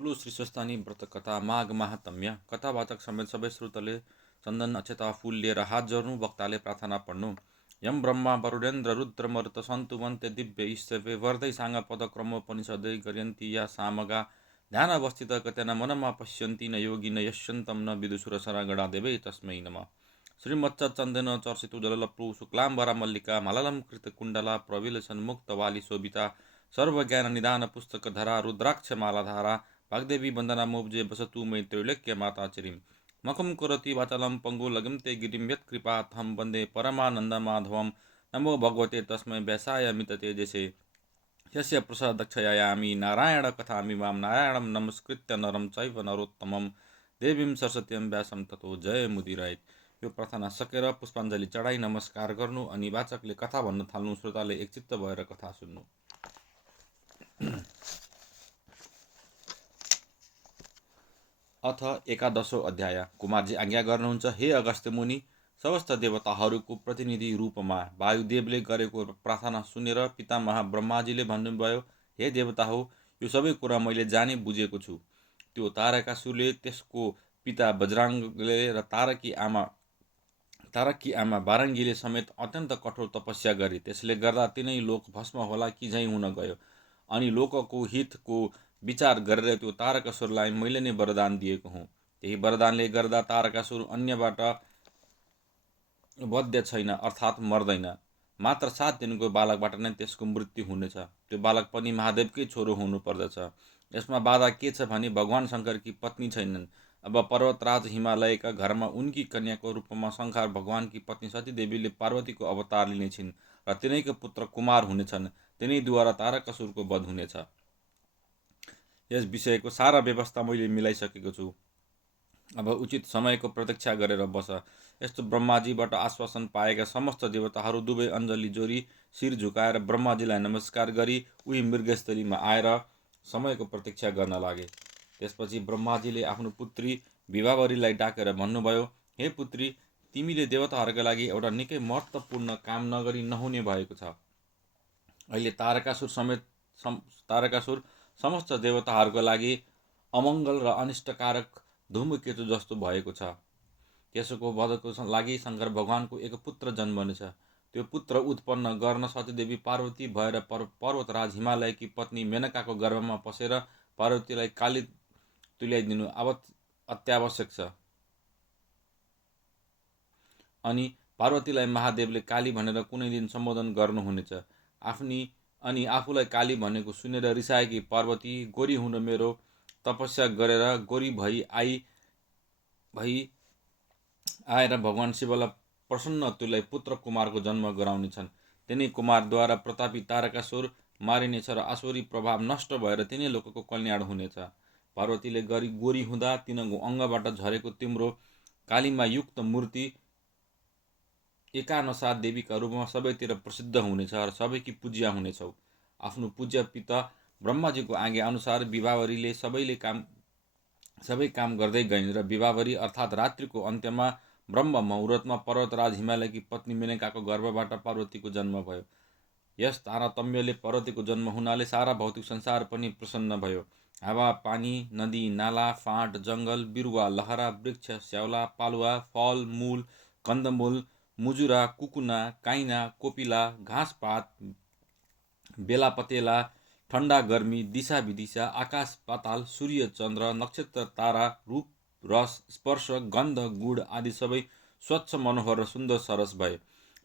ठुलो श्री स्वस्थानी व्रत कथा माघ महात्म्य कथावाचक समेत सबै श्रोताले चन्दन अक्षता फूल लिएर हात जोड्नु, वक्ताले प्रार्थना पढ्नु। यम ब्रह्मा वरुणेन्द्र रुद्र मरुत सन्तु वन्ते दिव्य ईश्वे वर्धै साङ्ग पदक्रमोपनिषदै गर्यन्ति या सामगा ध्यान अवस्थित कतेन मनमा पश्यन्ति न योगी न यश्यन्तं न विदुषुर सरगणा देवै तस्मै नमः। श्रीमच्च चन्दन चर्चितु जललप्लु शुक्लाम्बरा मल्लिका मललम कृत कुण्डला प्रविलसन मुक्त वाली शोभिता सर्वज्ञान निदान पुस्तक धरा रुद्राक्ष मालाधारा वाग्देवी वन्दना मोब्जे बसतु मै त्रैलोक्य माता चिरीं मखम करोति वाचालं पंगु लगिम्ते गिरिं यत्कृपार्थं वन्दे परमानन्द माधवं। नमो भगवते तस्मै व्यासाय मिततेजसे यस्य प्रसादक्षयामि नारायण कथामिमां नारायणं नमस्कृत्य नरं चैव नरोत्तमं देवीं सरस्वतीं व्यासं ततो जय मुदिरायत। यो प्रार्थना सकेर पुष्पाञ्जली चढाई नमस्कार गर्नु अनि वाचकले कथा भन्न थाल्नु। श्रोताले एकचित्त भएर कथा सुन्नु। अथ एकादशौं अध्याय। कुमारजी आज्ञा गर्नुहुन्छ, हे अगस्त्य मुनि, समस्त देवताहरूको प्रतिनिधि रूपमा वायुदेवले गरेको प्रार्थना सुनेर पितामह ब्रह्माजीले भन्नुभयो, हे देवता हो, यो सबै कुरा मैले जाने बुझेको छु। त्यो तारकासुरले त्यसको पिता बजराङ्गले र तारकी आमा बारङ्गीले समेत अत्यन्त कठोर तपस्या गरे। त्यसले गर्दा तिनै लोक भस्म होला कि झैँ हुन गयो। अनि लोकको हितको विचार गरेर त्यो तारकासुरलाई मैले नै वरदान दिएको हुँ। त्यही वरदानले गर्दा तारकासुर अन्यबाट वध्य छैन, अर्थात् मर्दैन। मात्र 7 दिनको बालकबाट नै त्यसको मृत्यु हुनेछ। त्यो बालक पनि महादेवकै छोरो हुनुपर्दछ। यसमा बाधा के छ भने भगवान शङ्करकी पत्नी छैनन्। अब पर्वतराज हिमालयका घरमा उनकी कन्याको रूपमा शङ्कर भगवानकी पत्नी सतीदेवीले पार्वतीको अवतार लिनेछिन् र तिनैको पुत्र कुमार हुनेछन्। तिनैद्वारा तारकासुरको वध हुनेछ। यस विषयको सारा व्यवस्था मैले मिलाइसकेको छु। अब उचित समयको प्रतीक्षा गरेर बस। यस्तो ब्रह्माजीबाट आश्वासन पाएका समस्त देवताहरू दुवै अञ्जली जोरी शिर झुकाएर ब्रह्माजीलाई नमस्कार गरी उही मृगस्थलीमा आएर समयको प्रतीक्षा गर्न लागे। त्यसपछि ब्रह्माजीले आफ्नो पुत्री विभावरीलाई डाकेर भन्नुभयो, हे पुत्री, तिमीले देवताहरूका लागि एउटा निकै महत्त्वपूर्ण काम नगरी नहुने भएको छ। अहिले तारकासुर समस्त देवताहरूको लागि अमङ्गल र अनिष्टकारक धूमकेतु जस्तो भएको छ। त्यसको वधको लागि शङ्कर भगवानको एक पुत्र जन्मनेछ। त्यो पुत्र उत्पन्न गर्न सतीदेवी पार्वती भएर पर्वतराज हिमालयकी पत्नी मेनकाको गर्भमा पसेर पार्वतीलाई काली तुल्याइदिनु अत्यावश्यक छ। अनि पार्वतीलाई महादेवले काली भनेर कुनै दिन सम्बोधन गर्नुहुनेछ। अनि आफूलाई काली भनेको सुनेर रिसाएकी पार्वती गोरी हुन मेरो तपस्या गरेर गोरी भई आएर भगवान शिवलाई प्रसन्न तुल्याई पुत्र कुमारको जन्म गराउनेछन्। तिनै कुमारद्वारा प्रतापी तारकासुर मारिनेछ र आसुरी प्रभाव नष्ट भएर तिनै लोकको कल्याण हुनेछ। पार्वतीले गोरी हुँदा तिनको अङ्गबाट झरेको तिम्रो कालीमा युक्त मूर्ति एकानसा देवीका रूपमा सबैतिर प्रसिद्ध हुनेछ र सबैकी पूज्य हुनेछौ। आफ्नो पूज्य पिता ब्रह्माजीको आज्ञा अनुसार विभावरीले सबै काम गर्दै गइन् र विभावरी अर्थात् रात्रिको अन्त्यमा ब्रह्म मुहुर्तमा पर्वतराज हिमालयकी पत्नी मेनकाको गर्भबाट पार्वतीको जन्म भयो। यस तारतम्यले पार्वतीको जन्म हुनाले सारा भौतिक संसार पनि प्रसन्न भयो। हावा पानी, नदी नाला, फाँट, जङ्गल, बिरुवा, लहरा, वृक्ष, स्याउला, पालुवा, फल मूल, कन्दमूल, मुजुरा, कुकुना, काइना, कोपिला, घाँसपात, बेलापतेला, ठन्डा गर्मी, दिशा विदिशा, आकाश पाताल, सूर्य चन्द्र, नक्षत्र तारा, रूप रस स्पर्श गन्ध गुण आदि सबै स्वच्छ मनोहर र सुन्दर सरस भए।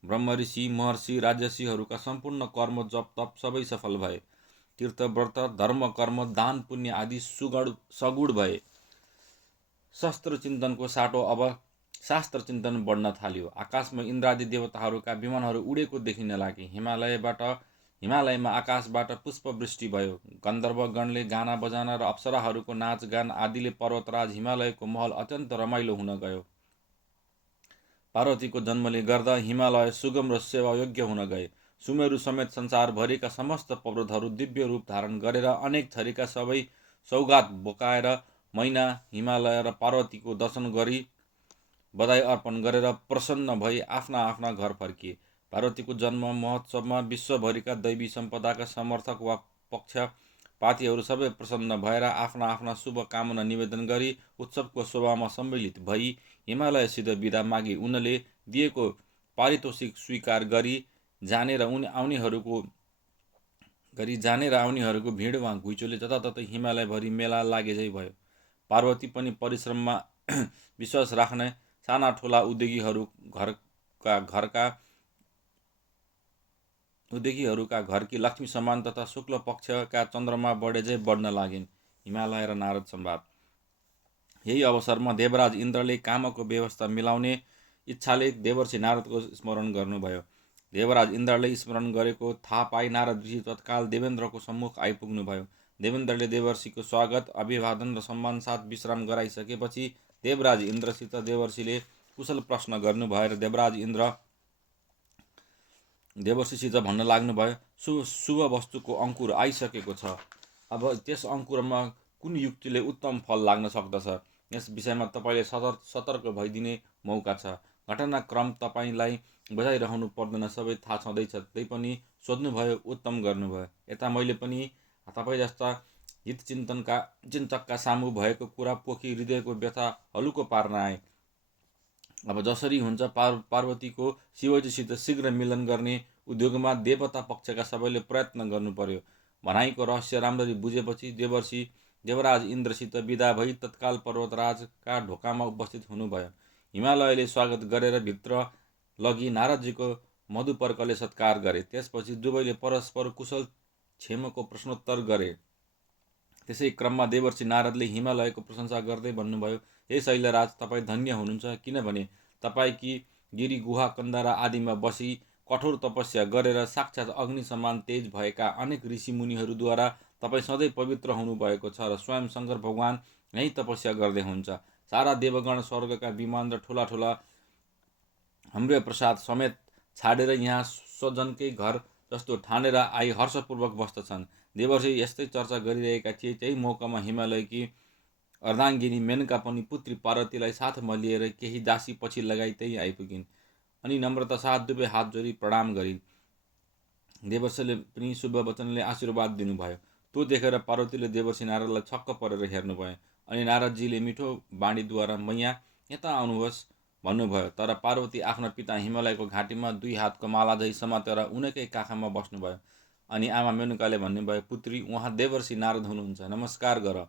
ब्रह्म ऋषि महर्षि राजर्षिहरूका सम्पूर्ण कर्म जप तप सबै सफल भए। तीर्थ व्रत धर्म कर्म दान पुण्य आदि सगुण भए। शस्त्र चिन्तनको साटो अब शास्त्र चिन्तन बढ्न थाल्यो। आकाशमा इन्द्रादि देवताहरूका विमानहरू उडेको देखिन लागे। हिमालयमा आकाशबाट पुष्पवृष्टि भयो। गन्धर्वगणले गाना बजाना र अप्सराहरूको नाचगान आदिले पर्वतराज हिमालयको महल अत्यन्त रमाइलो हुन गयो। पार्वतीको जन्मले गर्दा हिमालय सुगम र सेवायोग्य हुन गए। सुमेरु समेत संसारभरिका समस्त पर्वतहरू दिव्य रूप धारण गरेर अनेक थरीका सबै सौगात बोकाएर मैना हिमालय र पार्वतीको दर्शन गरी बधाई अर्पण गरेर प्रसन्न भई आफ्ना आफ्ना घर फर्किए। पार्वतीको जन्म महोत्सवमा विश्वभरिका दैवी सम्पदाका समर्थक वा पक्ष पार्थीहरू सबै प्रसन्न भएर आफ्ना आफ्ना शुभकामना निवेदन गरी उत्सवको शोभामा सम्मिलित भई हिमालयसित बिदा मागी उनले दिएको पारितोषिक स्वीकार गरी जाने र आउनेहरूको भिडमा घुइँचोले जताततै हिमालयभरि मेला लागेझै भयो। पार्वती पनि परिश्रममा विश्वास राख्ने साना ठुला उद्योगीहरूका घरकी लक्ष्मी समान तथा शुक्ल पक्षका चन्द्रमा बढेझै बढ्न लागिन्। हिमालय र नारद संवाद। यही अवसरमा देवराज इन्द्रले कामको व्यवस्था मिलाउने इच्छाले देवर्षि नारदको स्मरण गर्नुभयो। देवराज इन्द्रले स्मरण गरेको थाहा पाई नारद ऋषि तत्काल देवेन्द्रको सम्मुख आइपुग्नुभयो। देवेन्द्रले देवर्षिको स्वागत अभिवादन र सम्मान साथ विश्राम गराइसकेपछि देवराज इन्द्रसित देवर्षिले कुशल प्रश्न गर्नुभयो र देवराज इन्द्र देवर्षिसित भन्न लाग्नुभयो, शुभ वस्तुको अङ्कुर आइसकेको छ। अब त्यस अङ्कुरमा कुन युक्तिले उत्तम फल लाग्न सक्दछ, यस विषयमा तपाईँले सतर्क भइदिने मौका छ। घटनाक्रम तपाईँलाई बजाइरहनु पर्दैन, सबै थाहा छँदैछ, तैपनि सोध्नुभयो, उत्तम गर्नुभयो। यता मैले पनि तपाईँ जस्ता चिन्तकका सामु भएको कुरा पोखी हृदयको व्यथा हलुको पार्न आए। अब जसरी हुन्छ पार्वतीको शिवजीसित शीघ्र मिलन गर्ने उद्योगमा देवता पक्षका सबैले प्रयत्न गर्नु पर्यो। भनाइको रहस्य राम्ररी बुझेपछि देवराज इन्द्रसित विदा भई तत्काल पर्वतराजका ढोकामा उपस्थित हुनुभयो। हिमालयले स्वागत गरेर भित्र लगी नारदजीको मधुपर्कले सत्कार गरे। त्यसपछि दुवैले परस्पर कुशल क्षेमको प्रश्नोत्तर गरे। त्यसै क्रममा देवर्षि नारदले हिमालयको प्रशंसा गर्दै भन्नुभयो, हे शैलराज, तपाईँ धन्य हुनुहुन्छ, किनभने तपाईँकी गिरी गुहा कन्दरा आदिमा बसी कठोर तपस्या गरेर साक्षात् अग्नि समान तेज भएका अनेक ऋषिमुनिहरूद्वारा तपाईँ सधैँ पवित्र हुनुभएको छ र स्वयं शङ्कर भगवान यहीँ तपस्या गर्दै हुन्छ। सारा देवगण स्वर्गका विमान र ठुला ठुला हाम्रो प्रसाद समेत छाडेर यहाँ स्वजनकै घर जस्तो ठानेर आई हर्षपूर्वक बस्दछन्। देवर्षि यस्तै चर्चा गरिरहेका थिए, त्यही मौकामा हिमालयकी अर्धाङ्गिनी मेनका पनि पुत्री पार्वतीलाई साथमा लिएर केही दासी पछि लगाई त्यही आइपुगिन् अनि नम्रता साथ दुवै हात जोडी प्रणाम गरिन्। देवर्षिले पनि शुभ वचनले आशीर्वाद दिनुभयो। त्यो देखेर पार्वतीले देवर्षि नारदलाई छक्क परेर हेर्नुभयो अनि नारदजीले मिठो बाणीद्वारा मैया यता आउनुहोस् भन्नुभयो। तर पार्वती आफ्ना पिता हिमालयको घाँटीमा 2 हातको माला झै समातेर उनकै काखमा बस्नुभयो अनि आमा मेनुकाले भन्नुभयो, पुत्री, उहाँ देवर्षि नारद हुनुहुन्छ, नमस्कार गर।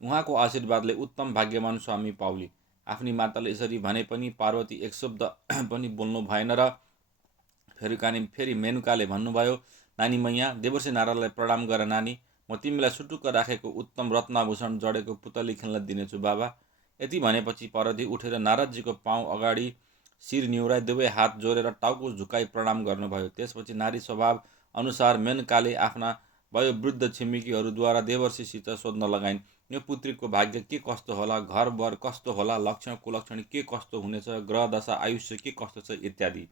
उहाँको आशीर्वादले उत्तम भाग्यवान स्वामी पाउली। आफ्नी माताले यसरी भने पनि पार्वती एक शब्द पनि बोल्नु भएन र फेरि मेनुकाले भन्नुभयो, नानी मैया, देवर्षि नारदलाई प्रणाम गर नानी। म तिमीलाई सुटुक्क राखेको उत्तम रत्नाभूषण जडेको पुतली खेल्न दिनेछु बाबा। यति भनेपछि पार्वती उठेर नारदजीको पाउँ अगाडि शिर निहुराई दुवै हात जोडेर टाउको झुकाई प्रणाम गर्नुभयो। त्यसपछि नारी स्वभाव अनुसार मेनकाले आफ्ना वयोवृद्ध छिमेकीहरूद्वारा देवर्षिसित सोध्न लगाइन्, यो पुत्रीको भाग्य के कस्तो होला, घरबार कस्तो होला, लक्षण कुलक्षण के कस्तो हुनेछ, ग्रह दशा आयुष्य के कस्तो छ इत्यादि।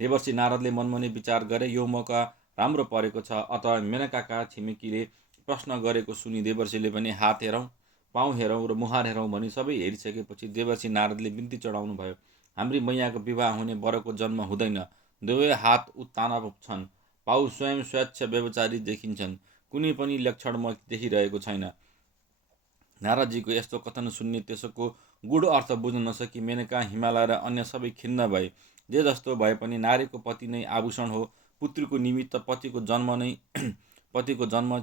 देवर्षि नारदले मनमनै विचार गरे, यो मौका राम्रो परेको छ। अत मेनकाका छिमेकीले प्रश्न गरेको सुनि देवर्षिले पनि हात हेरौँ, पाउँ हेरौँ र मुहार हेरौँ भनी सबै हेरिसकेपछि देवर्षि नारदले बिन्ती चढाउनु भयो, हाम्री मैयाको विवाह हुने वरको जन्म हुँदैन। दुवै हात उत्ताना छन्, पाउ स्वयं स्वच्छ व्यभिचारी देखिन्छन्, कुनै पनि लक्षण म देखिरहेको छैन। नारदजीको यस्तो कथन सुन्ने त्यसको गूढ अर्थ बुझ्न नसकी मेनका, हिमालय र अन्य सबै खिन्न भए। जे जस्तो भए पनि नारीको पति नै आभूषण हो। पुत्रीको निमित्त पतिको जन्मै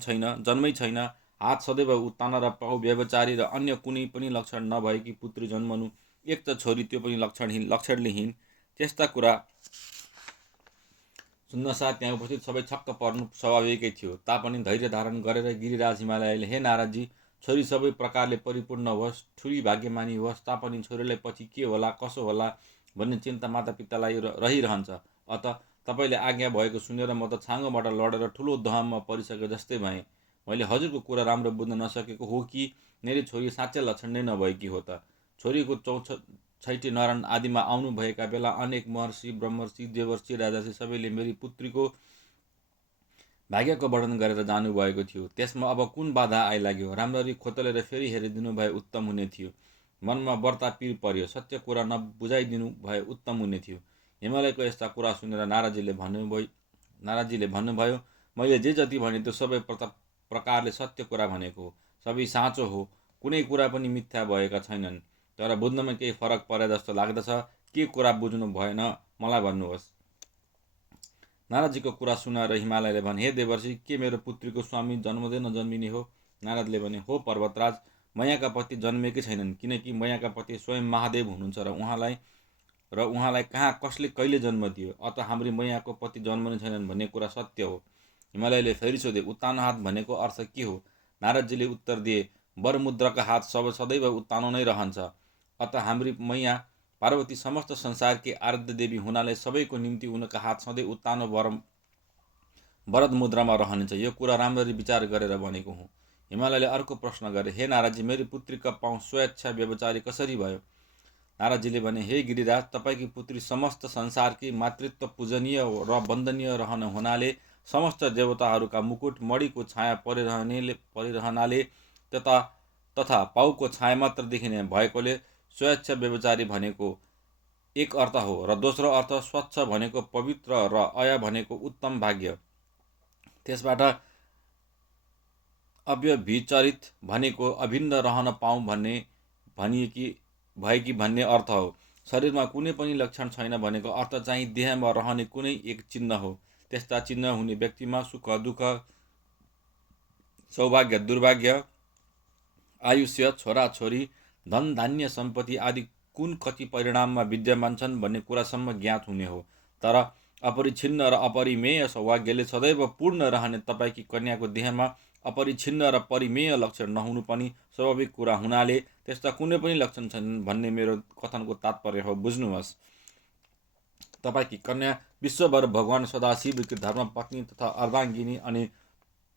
छैन। हात सदैव उत्ताना र पाउ व्यभिचारी र अन्य कुनै पनि लक्षण नभएकी पुत्री जन्मनु, एक त छोरी त्यो पनि लक्षणलेहीन। त्यस्ता कुरा सुन्नसाथ त्यहाँ उपस्थित सबै छक्क पर्नु स्वाभाविकै थियो। तापनि धैर्य धारण गरेर गिरिराज हिमालयले, हे नारदजी, छोरी सबै प्रकारले परिपूर्ण होस्, ठुली भाग्यमानी होस्, तापनि छोरीलाई पछि के होला कसो होला भन्ने चिन्ता मातापितालाई रहिरहन्छ। अत तपाईँले आज्ञा भएको सुनेर म त छाँगोबाट लडेर ठुलो दहममा परिसके जस्तै भएँ। मैले हजुरको कुरा राम्रो बुझ्न नसकेको हो कि मेरी छोरी साँच्चै लक्षण नै नभएकी हो त। छोरीको छैठी नारायण आदिमा आउनुभएका बेला अनेक महर्षि, ब्रह्मर्षि, देवर्षि, राजर्षि सबैले मेरी पुत्रीको भाग्यको वर्णन गरेर जानुभएको थियो। त्यसमा अब कुन बाधा आइलाग्यो? राम्ररी खोतलेर फेरि हेरिदिनु भए उत्तम हुने थियो। मनमा व्रता पिर पर्यो, सत्य कुरा नबुझाइदिनु भए उत्तम हुने थियो। हिमालयको यस्ता कुरा सुनेर नारदजीले भन्नुभयो, मैले जे जति भने त्यो सबै प्रकारले सत्य कुरा भनेको हो, सबै साँचो हो, कुनै कुरा पनि मिथ्या भएका छैनन्। तर बुझ्नमा केही फरक परे जस्तो लाग्दछ। के कुरा बुझ्नु भएन मलाई भन्नुहोस्। नारदजीको कुरा सुनेर हिमालयले भने, हे देवर्षि, के मेरो पुत्रीको स्वामी जन्मदै नजन्मिने हो? नारदले भने, हो पर्वतराज, मैयाका पति जन्मेकै छैनन्, किनकि मैयाका पति स्वयं महादेव हुनुहुन्छ र उहाँलाई कहाँ कसले कहिले जन्म दियो? अत हाम्री मैयाको पति जन्मने छैनन् भन्ने कुरा सत्य हो। हिमालयले फेरि सोधे, उत्तानो हात भनेको अर्थ के हो? नारदजीले उत्तर दिए, वरमुद्रका हात सदैव उत्तानो नै रहन्छ। अत हाम्री मैया पार्वती समस्त संसारकी आराध्य देवी हुनाले सबैको निम्ति उनका हात सधैँ उत्तानो वरद मुद्रामा रहनेछ। यो कुरा राम्ररी विचार गरेर भनेको हुँ। हिमालयले अर्को प्रश्न गरे, हे नारदजी, मेरी पुत्रीका पाउँ स्वेच्छा व्यभिचारी कसरी भयो? नारदजीले भने, हे गिरिराज, तपाईँकी पुत्री समस्त संसारकी मातृत्व पूजनीय र वन्दनीय रहन हुनाले, समस्त देवताहरूका मुकुट मणिको छाया परिरहनाले तथा पाउको छाया मात्र देखिने भएकोले स्वेच्छा व्यभिचारी भनेको एक अर्थ हो, र दोस्रो अर्थ स्वच्छ भनेको पवित्र र अय भनेको उत्तम भाग्य। त्यसबाट अव्यभिचरित भनेको अभिन्न रहन पाऊँ भएकी भन्ने अर्थ हो। शरीरमा कुनै पनि लक्षण छैन भनेको अर्थ चाहिँ देहमा रहने कुनै एक चिन्ह हो। त्यस्ता चिन्ह हुने व्यक्तिमा सुख दुःख, सौभाग्य दुर्भाग्य, आयुष्य, छोराछोरी, धन धान्य सम्पत्ति आदि कुन कति परिणाममा विद्यमान छन् भन्ने कुरासम्म ज्ञात हुने हो। तर अपरिछिन्न र अपरिमेय सौभाग्यले सदैव पूर्ण रहने तपाईँकी कन्याको देहमा अपरिछिन्न र परिमेय लक्षण नहुनु पनि स्वाभाविक कुरा हुनाले त्यस्ता कुनै पनि लक्षण छैनन् भन्ने मेरो कथनको तात्पर्य हो। बुझ्नुहोस्, तपाईँकी कन्या विश्वभर भगवान सदाशिवकी धर्मपत्नी तथा अर्धाङ्गिनी अनि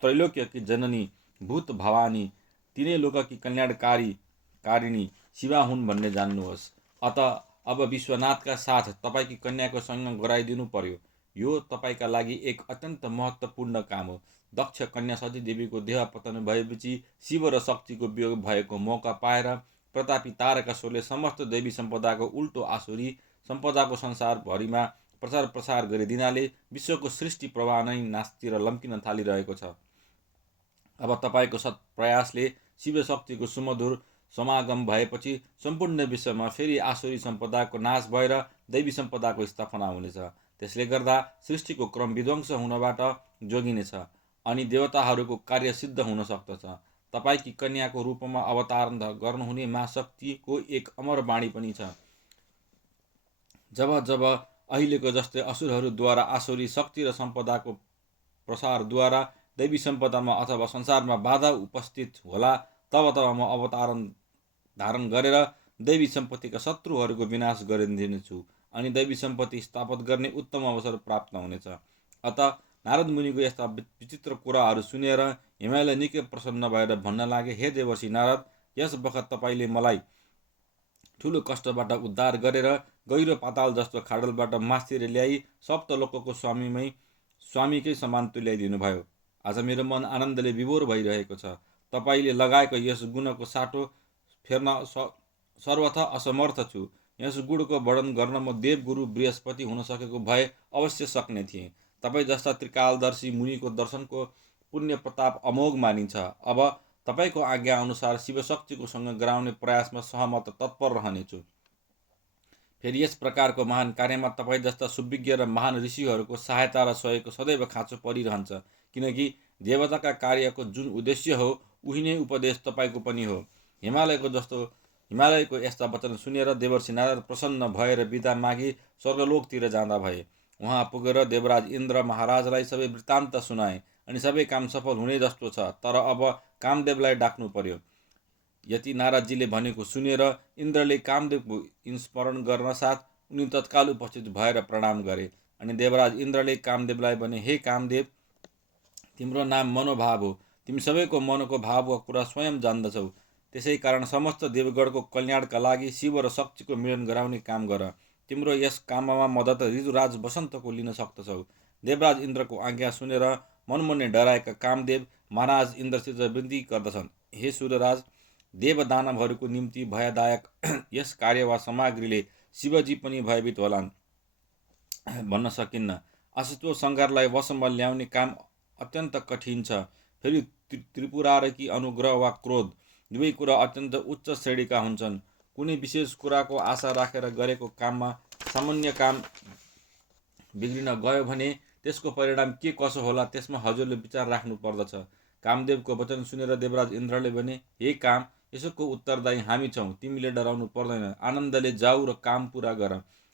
त्रैलोक्यकी जननी भूत भवानी, तिनै लोककी कल्याणकारिणी शिवा हुन् भन्ने जान्नुहोस्। अत अब विश्वनाथका साथ तपाईँकी कन्याको संग गराइदिनु पर्यो। यो तपाईँका लागि एक अत्यन्त महत्त्वपूर्ण काम हो। दक्ष कन्या सती देवीको देह पतन भएपछि शिव र शक्तिको वियोग भएको मौका पाएर प्रतापी तारकासुरले समस्त देवी सम्पदाको उल्टो आसुरी सम्पदाको संसारभरिमा प्रचार प्रसार गरिदिनाले विश्वको सृष्टि प्रवाह नै नासतिर लम्किन थालिरहेको छ। अब तपाईँको सत् प्रयासले शिव शक्तिको सुमधुर समागम भएपछि सम्पूर्ण विश्वमा फेरि आसुरी सम्पदाको नाश भएर दैवी सम्पदाको स्थापना हुनेछ। त्यसले गर्दा सृष्टिको क्रम विध्वंस हुनबाट जोगिनेछ अनि देवताहरूको कार्य सिद्ध हुन सक्दछ। तपाईँकी कन्याको रूपमा अवतारण गर्नुहुने माँ शक्तिको एक अमर वाणी पनि छ। जब जब अहिलेको जस्तै असुरहरूद्वारा आसुरी शक्ति र सम्पदाको प्रसारद्वारा दैवी सम्पदामा अथवा संसारमा बाधा उपस्थित होला, तब म अवतारण धारण गरेर दैवी सम्पत्तिका शत्रुहरूको विनाश गरिदिनेछु अनि दैवी सम्पत्ति स्थापित गर्ने उत्तम अवसर प्राप्त हुनेछ। अत नारद मुनिको यस्ता विचित्र कुराहरू सुनेर हिमालय निकै प्रसन्न भएर भन्न लागे, हे देवर्षि नारद, यस बखत तपाईँले मलाई ठुलो कष्टबाट उद्धार गरेर गहिरो पाताल जस्तो खाडलबाट मास्तिर ल्याई सप्तलोकको स्वामीकै समान तुल्याइदिनु भयो। आज मेरो मन आनन्दले विभोर भइरहेको छ। तपाईँले लगाएको यस गुणको साटो फेर्न सर्वथा असमर्थ छु। यस गुणको वर्णन गर्न म देवगुरु बृहस्पति हुन सकेको भए अवश्य सक्ने थिएँ। तपाईँ जस्ता त्रिकालदर्शी मुनिको दर्शनको पुण्य प्रताप अमोघ मानिन्छ। अब तपाईँको आज्ञा अनुसार शिवशक्तिको सँग गराउने प्रयासमा सहमत तत्पर रहनेछु। फेरि यस प्रकारको महान कार्यमा तपाईँ जस्ता सुविज्ञ र महान ऋषिहरूको सहायता र सहयोगको सदैव खाँचो परिरहन्छ, किनकि देवताका कार्यको जुन उद्देश्य हो उही नै उपदेश तपाईँको पनि हो। हिमालयको यस्ता वचन सुनेर देवर्षि नारद प्रसन्न भएर बिदा मागी स्वर्गलोकतिर जाँदा भए। उहाँ पुगेर देवराज इन्द्र महाराजलाई सबै वृत्तान्त सुनाए अनि सबै काम सफल हुने जस्तो छ, तर अब कामदेवलाई डाक्नु पर्यो। यति नारदजीले भनेको सुनेर इन्द्रले कामदेवको स्मरण गर्न साथ उनी तत्काल उपस्थित भएर प्रणाम गरे अनि देवराज इन्द्रले कामदेवलाई भने, हे कामदेव, तिम्रो नाम मनोभाव हो। तिमी सबैको मनको भावको कुरा स्वयं जान्दछौ। त्यसै कारण समस्त देवगणको कल्याणका लागि शिव र शक्तिको मिलन गराउने काम गर। तिम्रो यस काममा मद्दत ऋतुराज वसन्तको लिन सक्दछौ। देवराज इन्द्रको आज्ञा सुनेर मनमनै डराएका कामदेव महाराज इन्द्रसित विनती गर्दछन्, हे सूर्यराज, देव दानवहरूको निम्ति भयदायक यस कार्य वा सामग्रीले शिवजी पनि भयभीत होलान् भन्न सकिन्न। अशुतोष सङ्घारलाई वशमा ल्याउने काम अत्यन्त कठिन छ। फेरि त्रिपुरारकी अनुग्रह वा क्रोध दुवै कुरा अत्यन्त उच्च श्रेणीका हुन्छन्। कुनै विशेष कुराको आशा राखेर गरेको काममा सामान्य काम बिग्रिन गयो भने त्यसको परिणाम के कसो होला त्यसमा हजुरले विचार राख्नु पर्दछ। कामदेवको वचन सुनेर देवराज इन्द्रले भने, हे काम, यसोको उत्तरदायी हामी छौँ, तिमीले डराउनु पर्दैन। आनन्दले जाऊ र काम पुरा गर।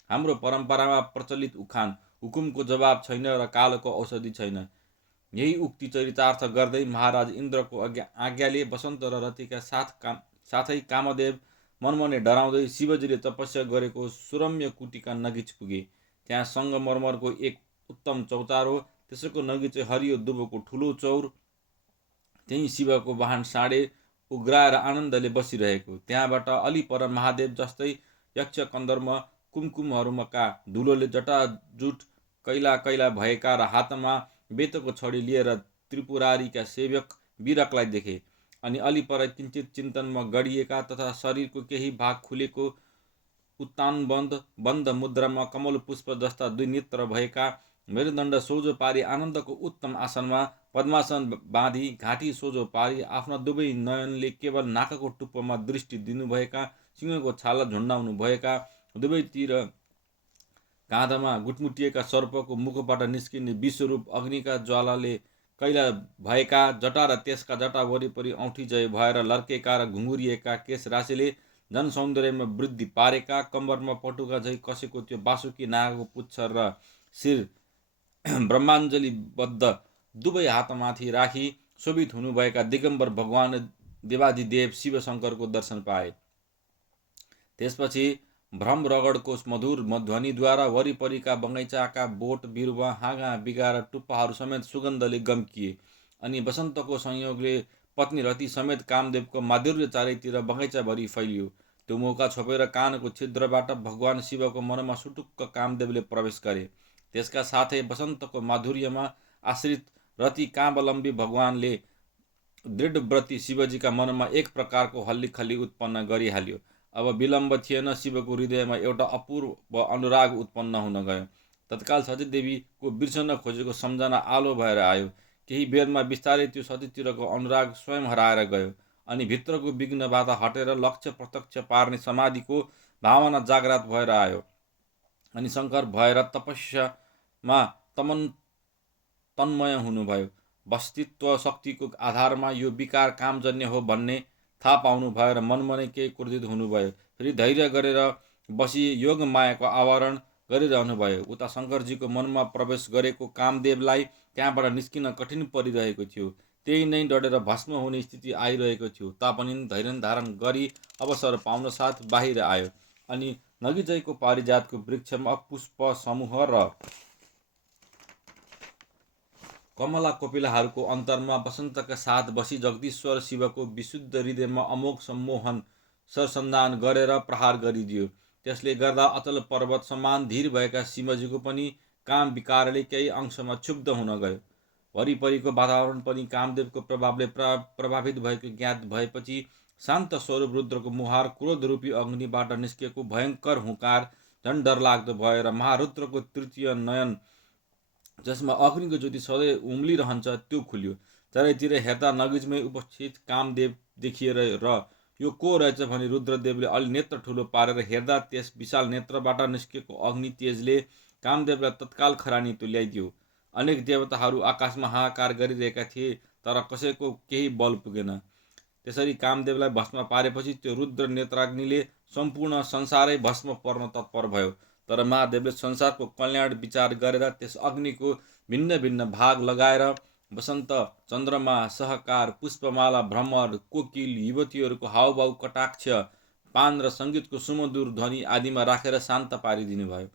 हाम्रो परम्परामा प्रचलित उखान, हुकुमको जवाब छैन र कालको औषधि छैन, यही उक्ति चरितार्थ गर्दै महाराज इन्द्रको आज्ञाले वसन्त र रतिका साथै कामदेव मनमनै डराउँदै शिवजीले तपस्या गरेको सुरम्य कुटीका नजिक पुगे। त्यहाँ सङ्गमरमरको एक उत्तम चौतारो, त्यसको नजिकै हरियो दुबोको ठुलो चौर, त्यही शिवको वाहन साँडे उग्राएर आनन्दले बसिरहेको। त्यहाँबाट अलि पर महादेव जस्तै यक्ष कन्दर्म कुमकुमहरूका धुलोले जटाजुट कैला कैला भएका र हातमा बेतको छडी लिएर त्रिपुरारीका सेवक वीरकलाई देखे। अनि अलि पर किञ्चित चिन्तनमा गडिएका तथा शरीरको केही भाग खुलेको उत्तानबन्द मुद्रामा कमल पुष्प जस्ता दुई नेत्र भएका, मेरुदण्ड सोझो पारी आनन्दको उत्तम आसनमा पद्मासन बाँधी घाँटी सोझो पारी आफ्ना दुवै नयनले केवल नाकको टुप्पोमा दृष्टि दिनुभएका, सिंहको छाला झुन्डाउनु भएका, दुवैतिर काँधमा गुटमुटिएका सर्पको मुखबाट निस्किने विश्वरूप अग्निका ज्वालाले कैला भएका, जटा र त्यसका जटा वरिपरि औँठी जय भएर लर्केका र घुङ्गुरिएका केश राशिले जनसौन्दर्यमा वृद्धि पारेका, कम्बरमा पटुका झै कसेको त्यो बासुकी नागको पुच्छर र शिर ब्रह्माञ्जलीबद्ध दुवै हातमाथि राखी शोभित हुनुभएका दिगम्बर भगवान देवादिदेव शिवशङ्करको दर्शन पाए। त्यसपछि भ्रम रगडको मधुर ध्वनिद्वारा वरिपरिका बगैँचाका बोट बिरुवा हाँगा बिगा र टुप्पाहरू समेत सुगन्धले गम्किए। अनि वसन्तको संयोगले पत्नी रति समेत कामदेवको माधुर्य चारैतिर बगैँचाभरि फैलियो। त्यो मौका छोपेर कानको छिद्रबाट भगवान शिवको मनमा सुटुक्क कामदेवले प्रवेश गरे। त्यसका साथै वसन्तको माधुर्यमा आश्रित रति कामावलम्बी भगवानले दृढव्रती शिवजीका मनमा एक प्रकारको हल्लीखल्ली उत्पन्न गरिहाल्यो। अब विलम्ब थिएन, शिवको हृदयमा एउटा अपूर्व अनुराग उत्पन्न हुन गयो। तत्काल सतीदेवीको बिर्सन खोजेको सम्झना आलो भएर आयो। केही बेरमा बिस्तारै त्यो सतीतिरको अनुराग स्वयं हराएर गयो अनि भित्रको विघ्न बाधा हटेर लक्ष्य प्रत्यक्ष पार्ने समाधिको भावना जागृत भएर आयो। अनि शङ्कर भएर तपस्यामा तन्मय हुनुभयो। वस्तित्व शक्तिको आधारमा यो विकार कामजन्य हो भन्ने थाहा पाउनु भयो र मनमनै केही क्रोधित हुनुभयो। फेरि धैर्य गरेर बसी योग मायाको आवरण गरिरहनु भयो। उता शङ्करजीको मनमा प्रवेश गरेको कामदेवलाई त्यहाँबाट निस्किन कठिन परिरहेको थियो। त्यही नै डढेर भस्म हुने स्थिति आइरहेको थियो। तापनि धैर्य धारण गरी अवसर पाउन साथ बाहिर आयो अनि नजिकैको पारिजातको वृक्षमा पुष्प समूह र कमला कोपिलाहरूको अन्तरमा वसन्तका साथ बसी जगदीश्वर शिवको विशुद्ध हृदयमा अमोघ सम्मोहन सरसन्धान गरेर प्रहार गरिदियो। त्यसले गर्दा अचल पर्वत समान धीर भएका शिवजीको पनि काम विकारले केही अंशमा क्षुब्ध हुन गयो। वरिपरिको वातावरण पनि कामदेवको प्रभावले प्रभावित भएको ज्ञात भएपछि शान्त स्वरूप रुद्रको मुहार क्रोधरूपी अग्निबाट निस्केको भयङ्कर हुँकार झन् डरलाग्दो भयो र महारुद्रको तृतीय नयन, जसमा अग्निको ज्योति सधैँ उम्लिरहन्छ, त्यो खुल्यो। चारैतिर हेर्दा नगिजमै उपस्थित कामदेव देखिएर र यो को रहेछ भनी रुद्रदेवले अलि नेत्र ठुलो पारेर हेर्दा त्यस विशाल नेत्रबाट निस्केको अग्नि तेजले कामदेवलाई तत्काल खरानी तुल्याइदियो। अनेक देवताहरू आकाशमा हाहाकार गरिरहेका थिए, तर कसैको केही बल पुगेन। त्यसरी कामदेवलाई भस्म पारेपछि त्यो रुद्र नेत्राग्निले सम्पूर्ण संसारै भस्म पर्न तत्पर भयो। तर महादेवले संसारको कल्याण विचार गरेर त्यस अग्निको भिन्न भिन्न भाग लगाएर वसन्त, चन्द्रमा, सहकार, पुष्पमाला, भ्रमर, कोकिल, युवतीहरूको हाउभाउ, कटाक्ष, पान र सङ्गीतको सुमधुर ध्वनि आदिमा राखेर शान्त पारिदिनु भयो।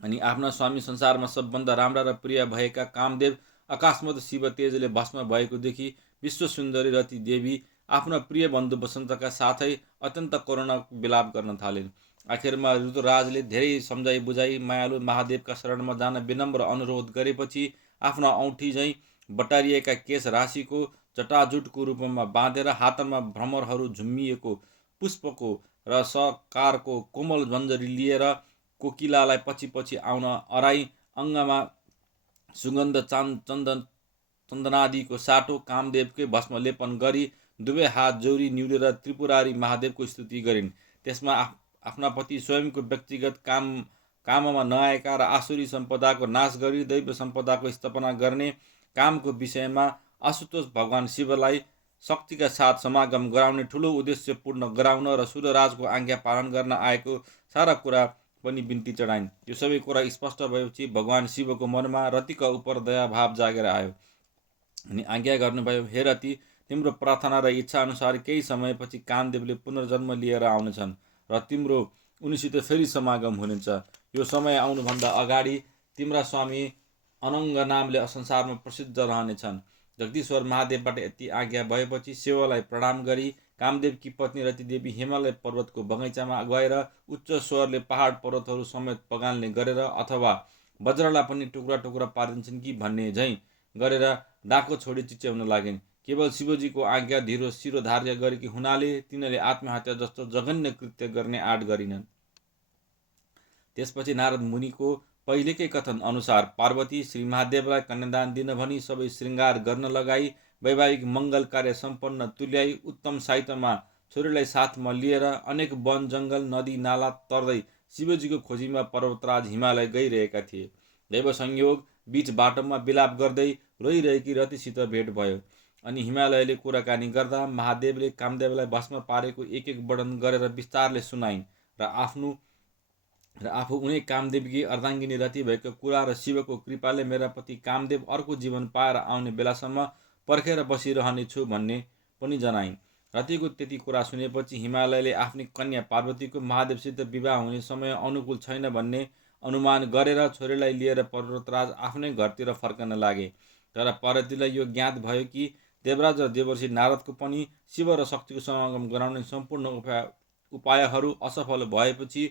अनि आफ्ना स्वामी संसारमा सबभन्दा राम्रा र प्रिय भएका कामदेव आकाशमत शिव तेजले भस्म भएको देखि विश्वसुन्दरी रति देवी आफ्ना प्रिय बन्धु वसन्तका साथै अत्यन्त करुणा विलाप गर्न थालिन्। आखिरमा ऋतुराजले धेरै सम्झाइ बुझाइ मायालु महादेवका शरणमा जान विनम्र अनुरोध गरेपछि आफ्ना औँठी झैँ बटारिएका केश राशिको जटाजुटको रूपमा बाँधेर हातमा भ्रमरहरू झुम्मिएको पुष्पको र सकारको कोमल मञ्जरी लिएर कोकिलालाई पछि पछि आउन अराई, अङ्गमा सुगन्ध चन्दन चन्दनादिको साटो कामदेवकै भस्म लेपन गरी दुवै हात जोडी निहुरेर त्रिपुरारी महादेवको स्तुति गरिन्। त्यसमा आफ्ना पति स्वयंको व्यक्तिगत काममा नआएका र आसुरी सम्पदाको नाश गरी दैव सम्पदाको स्थापना गर्ने कामको विषयमा आशुतोष भगवान शिवलाई शक्तिका साथ समागम गराउने ठुलो उद्देश्य पूर्ण गराउन र सूर्यराजको आज्ञा पालन गर्न आएको सारा कुरा पनि बिन्ती चढाइन्। यो सबै कुरा स्पष्ट भएपछि भगवान शिवको मनमा रतिका उप दया भाव जागेर आयो अनि आज्ञा गर्नुभयो, हे रति, तिम्रो प्रार्थना र इच्छा अनुसार केही समयपछि कामदेवले पुनर्जन्म लिएर आउनेछन् र तिम्रो उनीसित फेरि समागम हुनेछ। यो समय आउनुभन्दा अगाडि तिम्रा स्वामी अनङ्ग नामले संसारमा प्रसिद्ध रहनेछन्। जगदीश्वर महादेवबाट यति आज्ञा भएपछि शिवलाई प्रणाम गरी कामदेवकी पत्नी रतिदेवी हिमालय पर्वतको बगैँचामा गएर उच्च स्वरले पहाड पर्वतहरू समेत पगाल्ने गरेर अथवा वज्रलाई पनि टुक्रा टुक्रा पारिदिन्छन् कि भन्ने झैँ गरेर डाको छोडी चिच्याउन लागिन्। केवल शिवजीको आज्ञा धिरो शिरोधार्य गरेकी हुनाले तिनीहरूले आत्महत्या जस्तो जघन्य कृत्य गर्ने आँट गरिनन्। त्यसपछि नारद मुनिको पहिलेकै कथन अनुसार पार्वती श्री महादेवलाई कन्यादान दिन भनी सबै श्रृङ्गार गर्न लगाई वैवाहिक मङ्गल कार्य सम्पन्न तुल्याई उत्तम साहित्यमा छोरीलाई साथमा लिएर अनेक वन जङ्गल नदी नाला तर्दै शिवजीको खोजीमा पर्वतराज हिमालय गइरहेका थिए। दैव संयोग बीच बाटोमा विलाप गर्दै रोइरहेकी रतिसित भेट भयो अनि हिमालयले कुराकानी गर्दा महादेवले कामदेवलाई भस्म पारेको एक एक वर्णन गरेर विस्तारले सुनाइन् र आफू उनी कामदेवकी अर्धाङ्गिनी रति भएको कुरा र शिवको कृपाले मेरा पति कामदेव अर्को जीवन पाएर आउने बेलासम्म पर्खेर बसिरहनेछु भन्ने पनि जनाइन्। रतिको त्यति कुरा सुनेपछि हिमालयले आफ्नी कन्या पार्वतीको महादेवसित विवाह हुने समय अनुकूल छैन भन्ने अनुमान गरेर छोरीलाई लिएर पर्वतराज आफ्नै घरतिर फर्कन लागे। तर पार्वतीलाई यो ज्ञात भयो कि देवराज र देवर्षि नारदको पनि शिव र शक्तिको समागम गराउने सम्पूर्ण उपायहरू असफल भएपछि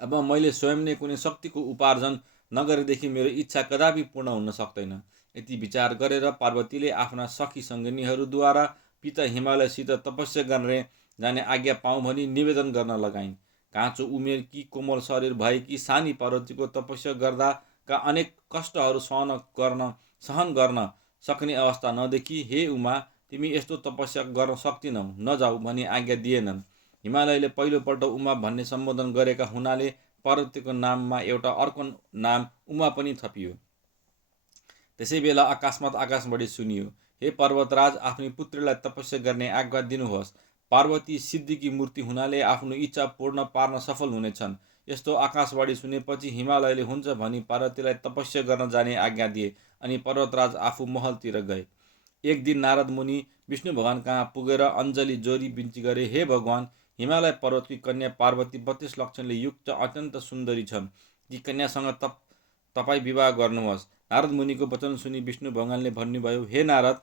अब मैले स्वयं नै कुनै शक्तिको उपार्जन नगरेदेखि मेरो इच्छा कदापि पूर्ण हुन सक्दैन। यति विचार गरेर पार्वतीले आफ्ना सखी सङ्गिनीहरूद्वारा पिता हिमालयसित तपस्या गर्ने जाने आज्ञा पाऊँ भनी निवेदन गर्न लगाइन्। काँचो उमेरकी कोमल शरीर भएकी सानी पार्वतीको तपस्या गर्दाका अनेक कष्टहरू सहन गर्न सक्ने अवस्था नदेखी, हे उमा, तिमी यस्तो तपस्या गर्न सक्दिनौ, नजाऊ भनी आज्ञा दिएनन्। हिमालयले पहिलोपल्ट उमा भन्ने सम्बोधन गरेका हुनाले पार्वतीको नाममा एउटा अर्को नाम उमा पनि थपियो। त्यसै बेला अकस्मात आकाशबाट सुनियो, हे पर्वतराज, आफ्नी पुत्रीलाई तपस्या गर्ने आज्ञा दिनुहोस्। पार्वती सिद्धिकी मूर्ति हुनाले आफ्नो इच्छा पूर्ण पार्न सफल हुनेछन्। यस्तो आकाशवाणी सुनेपछि हिमालयले हुन्छ भनी पार्वतीलाई तपस्या गर्न जाने आज्ञा दिए अनि पर्वतराज आफू महलतिर गए। एक दिन नारद मुनि विष्णु भगवान कहाँ पुगेर अञ्जली जोरी बिन्ती गरे, हे भगवान, हिमालय पर्वतकी कन्या पार्वती 32 लक्षणले युक्त अत्यन्त सुन्दरी छन्। ती कन्यासँग तपाईँ विवाह गर्नुहोस्। नारद मुनिको वचन सुनि विष्णु भगवानले भन्नुभयो, हे नारद,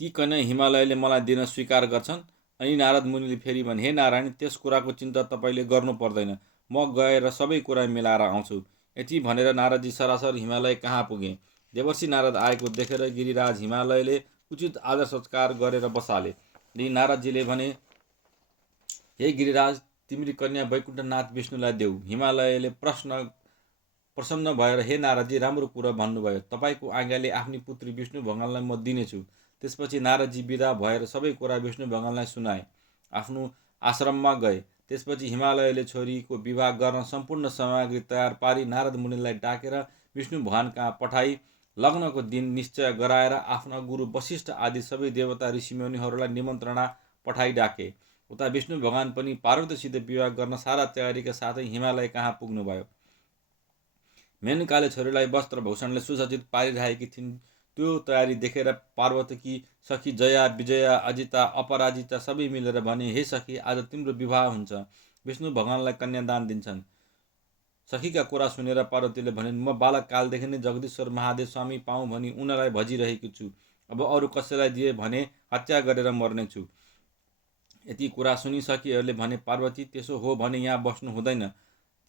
ती कन्या हिमालयले मलाई दिन स्वीकार गर्छन्। अनि नारद मुनिले फेरि भने, हे नारायण, त्यस कुराको चिन्ता तपाईँले गर्नु पर्दैन, म गएर सबै कुरा मिलाएर आउँछु। यति भनेर नारदजी सरासर हिमालय कहाँ पुगे। देवर्षि नारद आएको देखेर गिरिराज हिमालयले उचित आदर सत्कार गरेर बसाले। अनि नारदजीले भने, हे गिरिराज, तिम्री कन्या वैकुण्ठनाथ विष्णुलाई देऊ। हिमालयले प्रसन्न भएर, हे नारदजी, राम्रो कुरा भन्नुभयो, तपाईँको आज्ञाले आफ्नी पुत्री विष्णु भगवानलाई म दिनेछु। त्यसपछि नारदजी विदा भएर सबै कुरा विष्णु भगवानलाई सुनाए, आफ्नो आश्रममा गए। त्यसपछि हिमालयले छोरीको विवाह गर्न सम्पूर्ण सामग्री तयार पारी नारद मुनिलाई डाकेर विष्णु भगवान कहाँ पठाई लग्नको दिन निश्चय गराएर आफ्ना गुरु वशिष्ठ आदि सबै देवता ऋषिमुनिहरूलाई निमन्त्रणा पठाई डाके। उता विष्णु भगवान पनि पार्वतीसित विवाह गर्न सारा तयारीका साथै हिमालय कहाँ पुग्नुभयो। मेनकाले छोरीलाई वस्त्र भूषणले सुसज्जित पारिरहेकी थिइन्। त्यो तयारी देखेर पार्वतीकी सखी जया, विजया, अजिता, अपराजिता सबै मिलेर भने, हे सखी, आज तिम्रो विवाह हुन्छ, विष्णु भगवानलाई कन्यादान दिन्छन्। सखीका कुरा सुनेर पार्वतीले भनिन्, म बालककालदेखि नै जगदीश्वर महादेव स्वामी पाऊँ भनी उनलाई भजिरहेकी छु। अब अरू कसैलाई दिए भने हत्या गरेर मर्नेछु। यति कुरा सुनि सखीहरूले भने, पार्वती, त्यसो हो भने यहाँ बस्नु हुँदैन।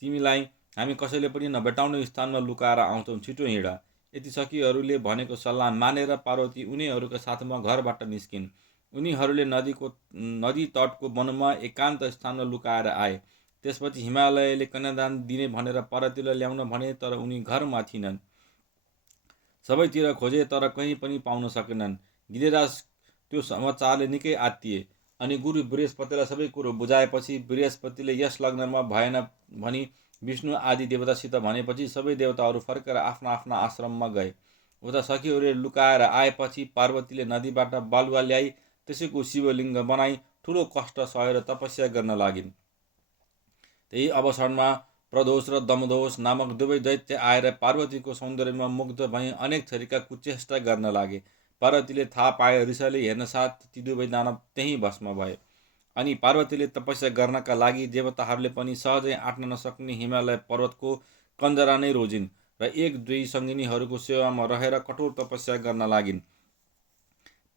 तिमीलाई हामी कसैले पनि नभेटाउने स्थानमा लुकाएर आउँछौँ, छिटो हिँड। यति सखीहरूले भनेको सल्लाह मानेर पार्वती उनीहरूका साथमा घरबाट निस्किन्। उनीहरूले नदी तटको वनमा एकान्त स्थानमा लुकाएर आए। त्यसपछि हिमालयले कन्यादान दिने भनेर पार्वतीलाई ल्याउन भने, तर उनी घरमा थिइनन्। सबैतिर खोजे तर कहीँ पनि पाउन सकेनन्। गिरिराज त्यो समाचारले निकै आत्तिए अनि गुरु बृहस्पतिलाई सबै कुरो बुझाएपछि बृहस्पतिले यस लग्नमा भएन भनी विष्णु आदि देवतासित भनेपछि सबै देवताहरू फर्केर आफ्ना आफ्ना आश्रममा गए। उता सखीहरूले लुकाएर आएपछि पार्वतीले नदीबाट बालुवा ल्याई त्यसैको शिवलिङ्ग बनाई ठुलो कष्ट सहेर तपस्या गर्न लागिन्। त्यही अवसरमा प्रदोष र दमदोष नामक दुवै दैत्य आएर पार्वतीको सौन्दर्यमा मुग्ध भई अनेक थरीका कुचेष्टा गर्न लागे। पार्वतीले थाहा पाए रिसाले हेर्नसाथ ती दुवै दानव त्यहीँ भस्म भए। अनि पार्वतीले तपस्या गर्नका लागि देवताहरूले पनि सहजै आँट्न नसक्ने हिमालय पर्वतको कन्दरा नै रोजिन् र एक दुई सङ्गिनीहरूको सेवामा रहेर कठोर तपस्या गर्न लागिन्।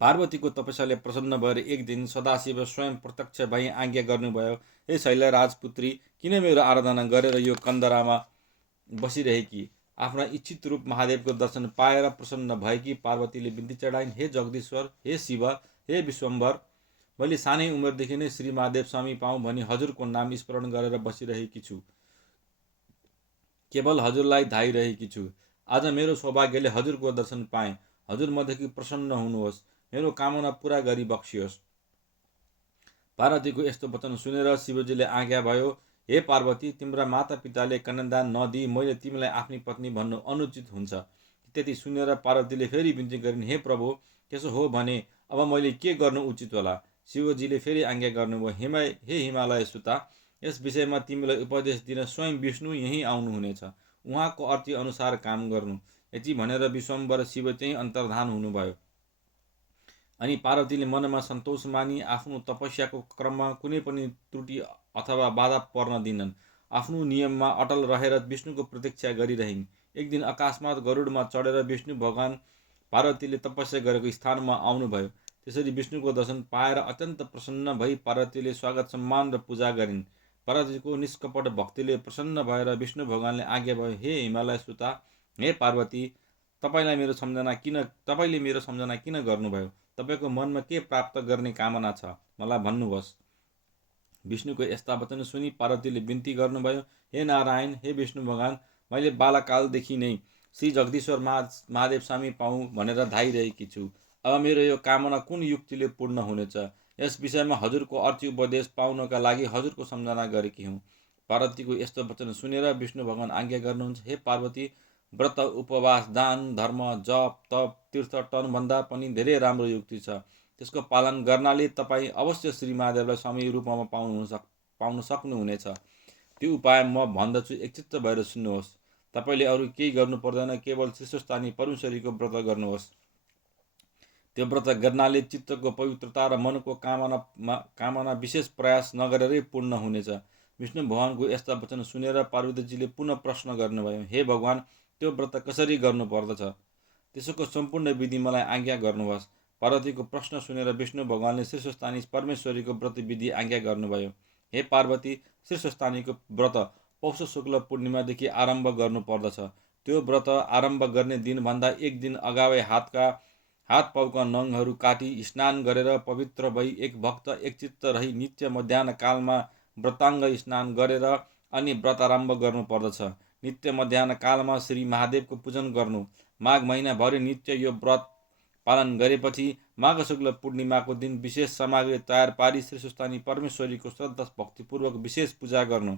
पार्वतीको तपस्याले प्रसन्न भएर एक दिन सदाशिव स्वयं प्रत्यक्ष भई आज्ञा गर्नुभयो, हे शैल राजपुत्री, किन मेरो आराधना गरेर यो कन्दरामा बसिरहेकी? आफ्ना इच्छित रूप महादेवको दर्शन पाएर प्रसन्न भएकी पार्वतीले बिन्ती चढाइन्, हे जगदीश्वर, हे शिव, हे विश्वम्भर, मैले सानै उमेरदेखि नै श्री महादेव स्वामी पाऊँ भनी हजुरको नाम स्मरण गरेर बसिरहेकी छु। केवल हजुरलाई धाइरहेकी छु। आज मेरो सौभाग्यले हजुरको दर्शन पाएँ। हजुर मदेखि प्रसन्न हुनुहोस्, मेरो कामना पूरा गरी बक्सियोस्। पार्वतीको यस्तो वचन सुनेर शिवजीले आज्ञा भयो, हे पार्वती, तिम्रा माता पिताले कन्यादान नदिई मैले तिमीलाई आफ्नी पत्नी भन्नु अनुचित हुन्छ। त्यति सुनेर पार्वतीले फेरि बिन्ती गरिन्, हे प्रभु, त्यसो हो भने अब मैले के गर्नु उचित होला? शिवजीले फेरि आज्ञा गर्नुभयो, हे हिमालय सुता, यस विषयमा तिमीलाई उपदेश दिन स्वयं विष्णु यहीँ आउनुहुनेछ। उहाँको अर्थी अनुसार काम गर्नु। यति भनेर विश्वम्भर शिव चाहिँ अन्तर्धान हुनुभयो। अनि पार्वतीले मनमा सन्तोष मानी आफ्नो तपस्याको क्रममा कुनै पनि त्रुटि अथवा बाधा पर्न दिनन्। आफ्नो नियममा अटल रहेर विष्णुको प्रतीक्षा गरिरहिन्। एक दिन अकस्मात गरुडमा चढेर विष्णु भगवान पार्वतीले तपस्या गरेको स्थानमा आउनुभयो। त्यसरी विष्णुको दर्शन पाएर अत्यन्त प्रसन्न भई पार्वतीले स्वागत सम्मान र पूजा गरिन्। पार्वतीको निष्कपट भक्तिले प्रसन्न भएर विष्णु भगवानले आज्ञा भयो, हे हिमालय सुता, हे पार्वती, तपाईँले मेरो सम्झना किन गर्नुभयो? तपाईँको मनमा के प्राप्त गर्ने कामना छ? मलाई भन्नुहोस्। विष्णुको यस्ता वचन सुनि पार्वतीले बिन्ती गर्नुभयो, हे नारायण, हे विष्णु भगवान, मैले बालकालदेखि नै श्री जगदीश्वर महादेव स्वामी पाऊँ भनेर धाइरहेकी छु। अब मेरो यो कामना कुन युक्तिले पूर्ण हुनेछ? यस विषयमा हजुरको अर्थी उपदेश पाउनका लागि हजुरको सम्झना गरेकी हुँ। पार्वतीको यस्तो वचन सुनेर विष्णु भगवान आज्ञा गर्नुहुन्छ, हे पार्वती, व्रत, उपवास, दान, धर्म, जप, तप, तीर्थटनभन्दा पनि धेरै राम्रो युक्ति छ। त्यसको पालन गर्नाले तपाईँ अवश्य श्री महादेवलाई स्वामी रूपमा पाउन सक्नुहुनेछ। त्यो उपाय म भन्दछु, एकचित्त भएर सुन्नुहोस्। तपाईँले अरू केही गर्नु पर्दैन, केवल शीर्षस्थानी परमेश्वरीको व्रत गर्नुहोस्। त्यो व्रत गर्नाले चित्तको पवित्रता र मनको कामना विशेष प्रयास नगरेरै पूर्ण हुनेछ। विष्णु भगवानको यस्ता वचन सुनेर पार्वतीजीले पुनः प्रश्न गर्नुभयो, हे भगवान, त्यो व्रत कसरी गर्नु पर्दछ? त्यसको सम्पूर्ण विधि मलाई आज्ञा गर्नुहोस्। पार्वतीको प्रश्न सुनेर विष्णु भगवानले शीर्षस्थानी परमेश्वरीको व्रत विधि आज्ञा गर्नुभयो। हे पार्वती, शीर्षस्थानीको व्रत पौष शुक्ल पूर्णिमादेखि आरम्भ गर्नु पर्दछ। त्यो व्रत आरम्भ गर्ने दिनभन्दा एक दिन अगावै हात पाउका नङहरू काटी स्नान गरेर पवित्र भई एक भक्त एकचित्त रही नित्य मध्याह्न कालमा व्रताङ्ग स्नान गरेर अनि व्रत आरम्भ गर्नु पर्दछ। नित्य मध्याह्न कालमा श्री महादेवको पूजन गर्नु। माघ महिनाभरि नित्य यो व्रत पालन गरेपछि माघ शुक्ल पूर्णिमाको दिन विशेष सामग्री तयार पारी श्रीस्वस्थानी परमेश्वरीको श्रद्धा भक्तिपूर्वक विशेष पूजा गर्नु।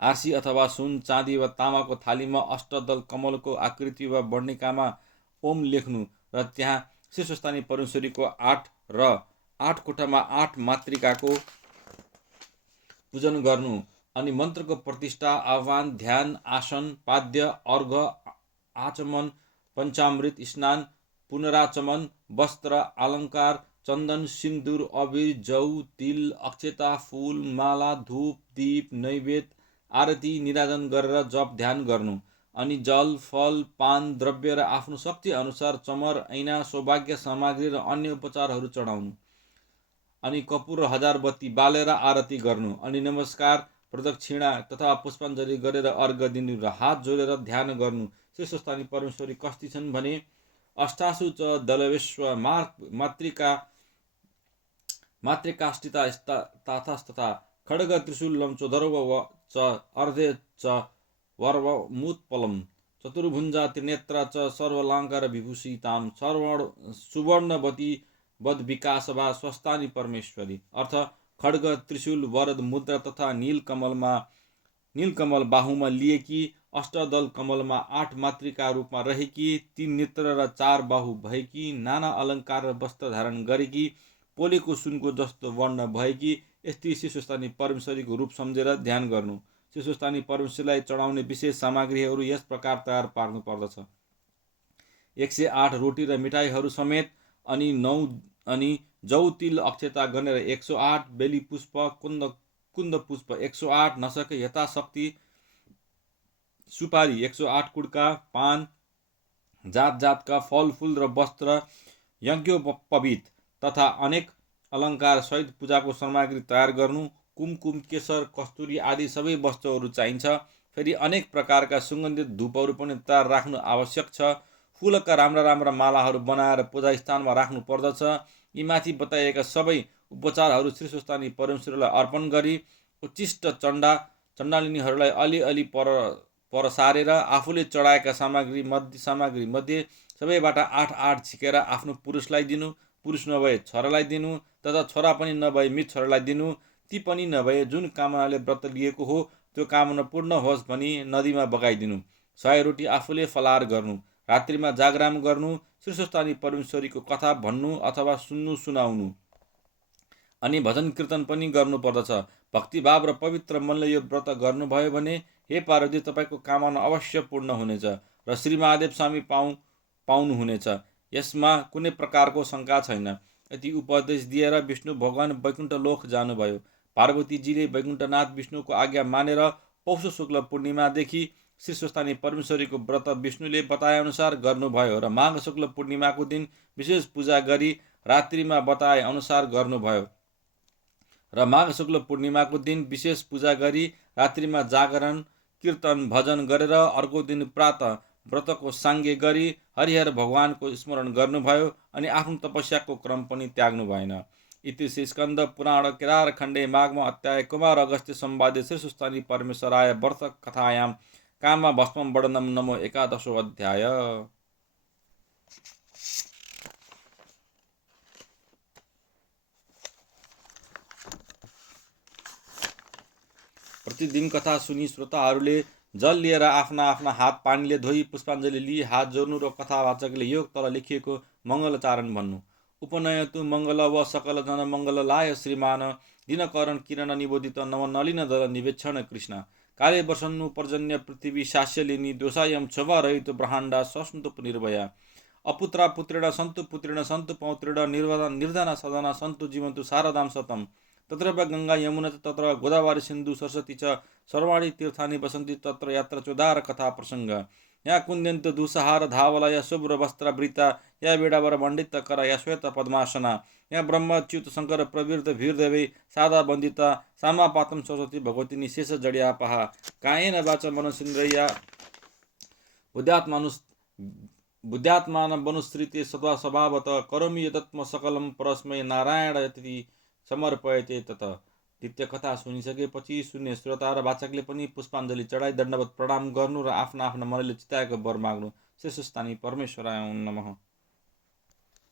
आरसी अथवा सुन, चाँदी वा तामाको थालीमा अष्टदल कमलको आकृति वा वर्णिकामा ओम लेख्नु र त्यहाँ श्रीस्वस्थानी परमेश्वरीको 8 कोठामा 8 मातृकाको पूजन गर्नु अनि मन्त्रको प्रतिष्ठा, आह्वान, ध्यान, आसन, पाद्य, अर्घ, आचमन, पञ्चामृत स्नान, पुनराचमन, वस्त्र, अलङ्कार, चन्दन, सिन्दुर, अबिर, जौ, तिल, अक्षता, फूल, माला, धूप, दीप, नैवेद्य, आरती, निराजन गरेर जप ध्यान गर्नु अनि जल, फल, पान, द्रव्य र आफ्नो शक्ति अनुसार चमर, ऐना, सौभाग्य सामग्री र अन्य उपचारहरू चढाउनु अनि कपुर र 1000 बत्ती बालेर आरती गर्नु अनि नमस्कार, प्रदक्षिणा तथा पुष्पाञ्जली गरेर अर्घ दिनु र हात जोडेर ध्यान गर्नु। श्रीस्वस्थानी परमेश्वरी कस्ती छन् भने अष्टासु च दलवेश्व मातृकाष्ठिता तथा खड्ग त्रिशूलम चोदर्व च अर्धे च वर्वमुत्पलम चतुर्भुजा त्रिनेत्रा च सर्वालङ्कार विभूषितां सुवर्णवती वद विकासभा स्वस्थानी परमेश्वरी। अर्थ खड्ग त्रिशूल वरद मुद्रा तथा नीलकमल बाहुमा लिएकी, अष्टदल कमलमा 8 मातृका रूपमा रहेकी, 3 नेत्र र 4 बाहु भएकी, नाना अलङ्कार र वस्त्र धारण गरेकी, पोलेको सुनको जस्तो वर्ण भएकी यस्ती शिशुस्थानी परमेश्वरीको रूप सम्झेर ध्यान गर्नु। शिशुस्थानी परमेश्वरीलाई चढाउने विशेष सामग्रीहरू यस प्रकार तयार पार्नु पर्दछ। 108 रोटी र मिठाईहरू समेत, अनि जौ तिल अक्षता गनेर 108 बेली पुष्प कुन्द पुष्प 108 नसके यथाशक्ति सुपारी 108 कुड्का पान, जात जातका फलफुल र वस्त्र, यज्ञोपवीत तथा अनेक अलङ्कार सहित पूजाको सामग्री तयार गर्नु। कुमकुम, केशर, कस्तुरी आदि सबै वस्तुहरू चाहिन्छ। फेरि अनेक प्रकारका सुगन्धित धूपहरू पनि तयार राख्नु आवश्यक छ। फुलका राम्रा मालाहरू बनाएर पूजा स्थानमा राख्नु पर्दछ। यी माथि बताइएका सबै उपचारहरू श्री स्वस्थानी परमेश्वरलाई अर्पण गरी उच्चिष्ट चण्डालिनीहरूलाई अलिअलि परसारेर आफूले चढाएका सामग्री मध्ये सबैबाट 8 छिकेर आफ्नो पुरुषलाई दिनु, पुरुष नभए छोरालाई दिनु, तथा छोरा पनि नभए मृत छोरालाई दिनु। ती पनि नभए जुन कामनाले व्रत लिएको हो त्यो कामना पूर्ण होस् भनी नदीमा बगाइदिनु। 100 रोटी आफूले फलाहार गर्नु। रात्रिमा जागराम गर्नु। श्री स्वस्थानी परमेश्वरीको कथा भन्नु अथवा सुनाउनु। अनि भजन कीर्तन पनि गर्नुपर्दछ। भक्तिभाव र पवित्र मनले यो व्रत गर्नुभयो भने हे पार्वती तपाईँको कामना अवश्य पूर्ण हुनेछ र श्री महादेव स्वामी पाउनुहुनेछ। यसमा कुनै प्रकारको शङ्का छैन। यति उपदेश दिएर विष्णु भगवान वैकुण्ठ लोक जानुभयो। पार्वतीजीले वैकुण्ठनाथ विष्णुको आज्ञा मानेर पौष शुक्ल पूर्णिमादेखि श्री स्वस्थानी परमेश्वरीको व्रत विष्णुले बताए अनुसार गर्नुभयो र माघ शुक्ल पूर्णिमाको दिन विशेष पूजा गरी रात्रिमा बताए अनुसार गर्नुभयो र माघ शुक्ल पूर्णिमाको दिन विशेष पूजा गरी रात्रिमा जागरण कीर्तन भजन गरेर अर्को दिन प्रातः व्रतको साङ्गे गरी हरिहर भगवानको स्मरण गर्नुभयो अनि आफ्नो तपस्याको क्रम पनि त्याग्नु भएन। इति श्री स्कन्द पुराण केदार खण्डे माघमा अध्याय कुमार अगस्त्य संवादे श्री स्वस्थानी परमेश्वराय व्रत कथायां काममा भस्मं वर्णनम नमो 11 अध्याय। प्रतिदिन कथा सुनी श्रोताहरूले जल लिएर आफ्ना हात पानीले धोई पुष्पाञ्जली लिई हात जोड्नु र कथावाचकले यो तल लेखिएको मङ्गलचारण भन्नु। उपनयतु मङ्गल व सकल जन मङ्गल लाय श्रीमान दिनकरण किरण निबोधित नवनलिन दल निवेक्षण कृष्ण काले वर्षन्नु पर्जन्य पृथ्वी शास्यलिनी दोषायम क्षोभा रहित ब्रह्माण्डा सन्तु निर्भया अपुत्रा पुत्रेण सन्तु पुत्रेण सन्तु पौत्रेण निर्धना सदना सन्तु जीवन्तु शारदां सतम तत्र गंगा यमुना तत्र गोदावरी सिन्धु सरस्वती च सर्वाणि तीर्थानि वसन्ति तत्र यात्रा चोदार कथा प्रसंग या कुन्द्यन्त दुसहार धावला या शुभ्र वस्त्रावृता या बेडावर मण्डित कर या श्वेत पद्मासना या ब्रह्मच्युत शंकर प्रवृत्त भीरदेवी सादा वन्दिता सामापातम सरस्वती भगवती शेष जडियापहा कायेन वाच मनसेन्द्रिया बुद्ध्यात्मान वनुश्रिते सदा स्वभावत करोमि यत्म सकलम परस्मै नारायण यति समर्पयते तत। द्वितीय कथा सुनिसकेपछि सुन्ने श्रोता र वाचकले पनि पुष्पाञ्जली चढाई दण्डवत प्रणाम गर्नु र आफ्ना मनले चिताएको वर माग्नु। श्री स्वस्थानी परमेश्वराय नमः।